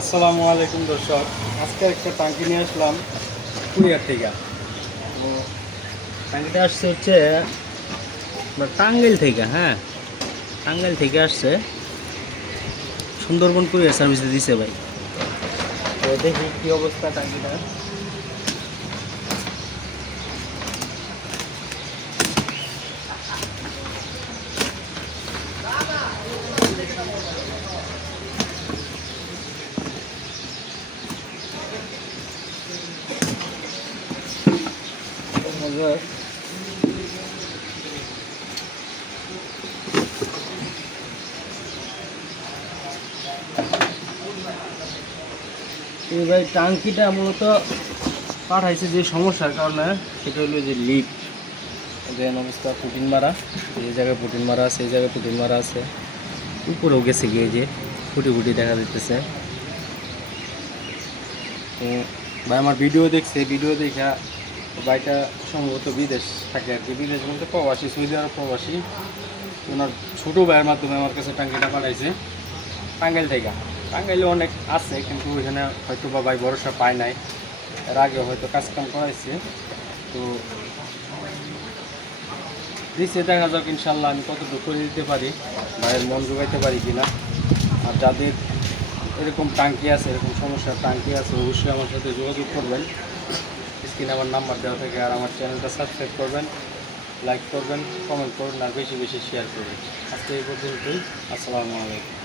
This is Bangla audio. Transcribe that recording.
আসসালামু আলাইকুম দর্শক, আজকে একটা টাঙ্কি নিয়ে আসলাম কুরিয়ার থেকে। তো টাঙ্কিটা আসছে হচ্ছে আপনার টাঙ্গাইল থেকে। হ্যাঁ, টাঙ্গাইল থেকে আসছে, সুন্দরবন কুরিয়ার সার্ভিসে দিছে ভাই। তো দেখি কি অবস্থা টাঙ্কিটা। এই ভাই টাঙ্কিটা মূলত পাঠাইছে যে সমস্যার কারণে, সেটা হলো যে লিক। দেখেন অবস্থা, পুটিন মারা, এই জায়গায় পুটিন মারা আছে, এই জায়গায় পুটিন মারা আছে, উপরেও গেছে গিয়ে যে ফুটি ফুটি দেখা যাইতেছে। তো ভাই আমার ভিডিও দেখছে, ভিডিও দেখা ভাইটা সম্ভবত বিদেশ থাকে আর কি, বিদেশ বলতে প্রবাসী, সৌদি আরব প্রবাসী। ওনার ছোটো ভাইয়ের মাধ্যমে আমার কাছে টাঙ্কিটা পাঠাইছে টাঙ্গাইল থেকে। টাঙ্গাইলে অনেক আছে, কিন্তু ওইখানে হয়তো বা ভাই ভরসা পায় নাই, এর আগে হয়তো কাজকাম করাইছে। তো দিচ্ছে, দেখা যাক ইনশাল্লাহ আমি কতটুকু করে দিতে পারি, ভাইয়ের মন জোগাইতে পারি কিনা। আর যাদের এরকম টাঙ্কি আছে, এরকম সমস্যার টাঙ্কি আছে, অবশ্যই আমার সাথে যোগাযোগ করবেন। স্ক্রিনে আমার নাম্বার দেওয়া থাকে। আর আমার চ্যানেলটা সাবস্ক্রাইব করবেন, লাইক করবেন, কমেন্ট করবেন, আর বেশি বেশি শেয়ার করবেন। আজকে এই পর্যন্তই। আসসালামু আলাইকুম।